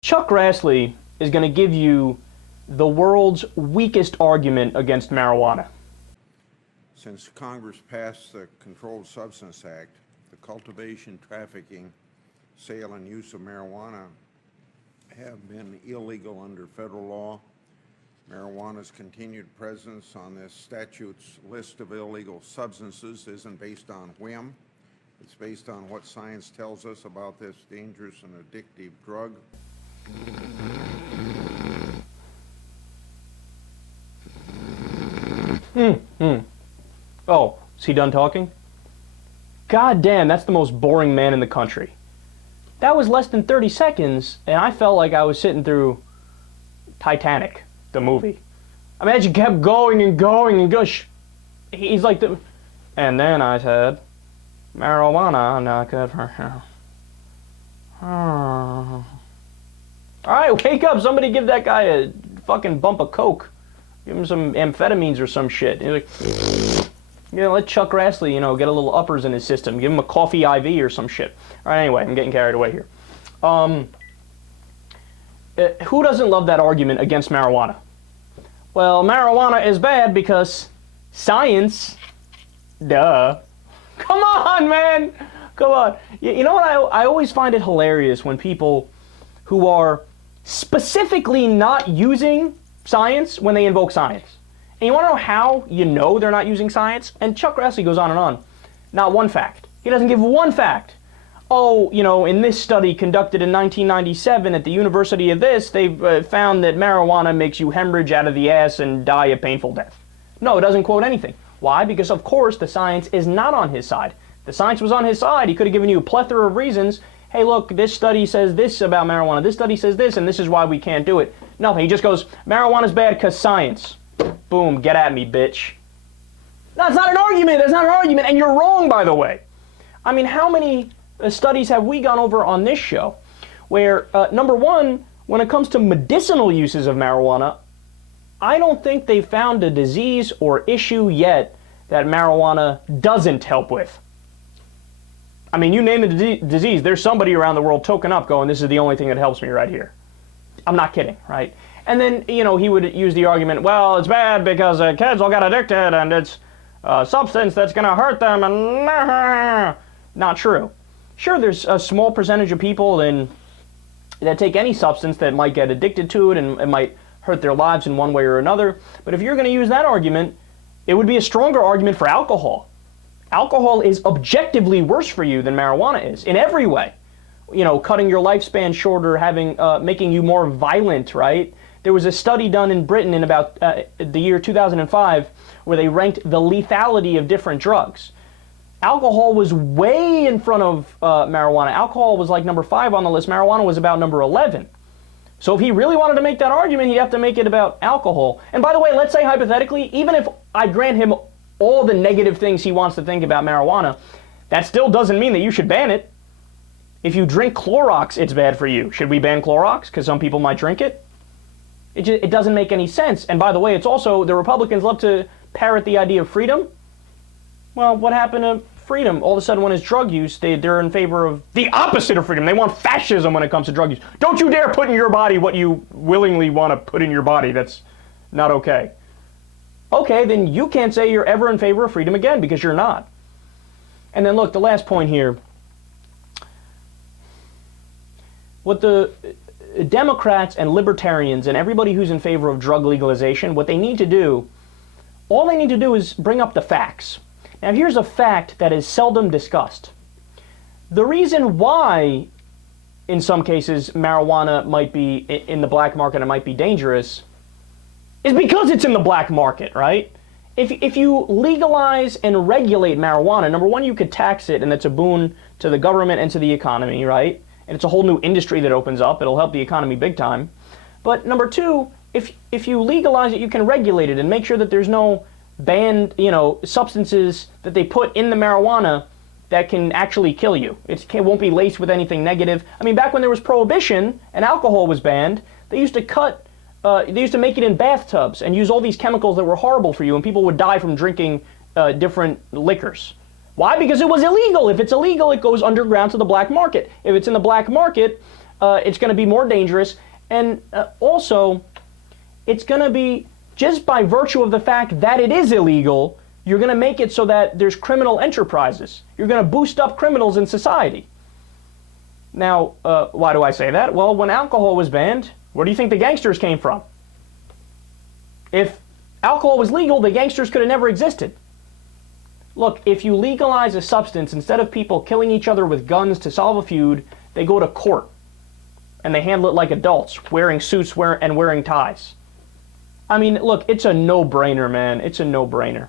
Chuck Grassley is going to give you the world's weakest argument against marijuana. Since Congress passed the Controlled Substance Act, the cultivation, trafficking, sale, and use of marijuana have been illegal under federal law. Marijuana's continued presence on this statute's list of illegal substances isn't based on whim. It's based on what science tells us about this dangerous and addictive drug. Oh, is he done talking? God damn, that's the most boring man in the country. That was less than 30 seconds, and I felt like I was sitting through Titanic, the movie. I mean, it kept going and going and gosh. He's like the... And then I said, marijuana, not good for you. All right, wake up. Somebody give that guy a fucking bump of coke. Give him some amphetamines or some shit. He's like, let Chuck Grassley, get a little uppers in his system. Give him a coffee IV or some shit. All right, anyway, I'm getting carried away here. Who doesn't love that argument against marijuana? Well, marijuana is bad because science. Duh. Come on, man. Come on. You know what? I always find it hilarious when people who are specifically not using science when they invoke science. And you want to know how you know they're not using science? And Chuck Grassley goes on and on. Not one fact. He doesn't give one fact. Oh, in this study conducted in 1997 at the University of this, they've found that marijuana makes you hemorrhage out of the ass and die a painful death. No, it doesn't quote anything. Why? Because, of course, the science is not on his side. If the science was on his side, he could have given you a plethora of reasons. Hey, look, this study says this about marijuana. This study says this, and this is why we can't do it. Nothing. He just goes, marijuana's bad because science. Boom, get at me, bitch. That's not an argument. That's not an argument. And you're wrong, by the way. I mean, how many studies have we gone over on this show where, number one, when it comes to medicinal uses of marijuana, I don't think they've found a disease or issue yet that marijuana doesn't help with. I mean, you name the disease, there's somebody around the world token up going, this is the only thing that helps me right here. I'm not kidding, right? And then, he would use the argument, well, it's bad because kids all got addicted and it's a substance that's going to hurt them. And not true. Sure, there's a small percentage of people that take any substance that might get addicted to it and it might hurt their lives in one way or another. But if you're going to use that argument, it would be a stronger argument for alcohol. Alcohol is objectively worse for you than marijuana is in every way. Cutting your lifespan shorter, making you more violent, right? There was a study done in Britain in about the year 2005 where they ranked the lethality of different drugs. Alcohol was way in front of marijuana. Alcohol was like number 5 on the list. Marijuana was about number 11. So if he really wanted to make that argument, he'd have to make it about alcohol. And by the way, let's say hypothetically, even if I grant him all the negative things he wants to think about marijuana, that still doesn't mean that you should ban it. If you drink Clorox, it's bad for you. Should we ban Clorox? Because some people might drink it? It doesn't make any sense. And by the way, it's also, the Republicans love to parrot the idea of freedom. Well, what happened to freedom? All of a sudden, when it's drug use, they're in favor of the opposite of freedom. They want fascism when it comes to drug use. Don't you dare put in your body what you willingly want to put in your body. That's not okay. Okay, then you can't say you're ever in favor of freedom again because you're not. And then look, the last point here. What the Democrats and libertarians and everybody who's in favor of drug legalization, what they need to do, all they need to do is bring up the facts. Now here's a fact that is seldom discussed. The reason why, in some cases, marijuana might be in the black market and might be dangerous is because it's in the black market, right? If you legalize and regulate marijuana, number one, you could tax it, and that's a boon to the government and to the economy, right? And it's a whole new industry that opens up. It'll help the economy big time. But number two, if you legalize it, you can regulate it and make sure that there's no banned, substances that they put in the marijuana that can actually kill you. It won't be laced with anything negative. I mean, back when there was prohibition and alcohol was banned, they used to make it in bathtubs and use all these chemicals that were horrible for you, and people would die from drinking different liquors. Why? Because it was illegal. If it's illegal, it goes underground to the black market. If it's in the black market, It's going to be more dangerous. And also, it's going to be, just by virtue of the fact that it is illegal, you're going to make it so that there's criminal enterprises. You're going to boost up criminals in society. Now, why do I say that? Well, when alcohol was banned, where do you think the gangsters came from? If alcohol was legal, the gangsters could have never existed. Look, if you legalize a substance, instead of people killing each other with guns to solve a feud, they go to court. And they handle it like adults, wearing suits and wearing ties. I mean, look, it's a no-brainer, man. It's a no-brainer.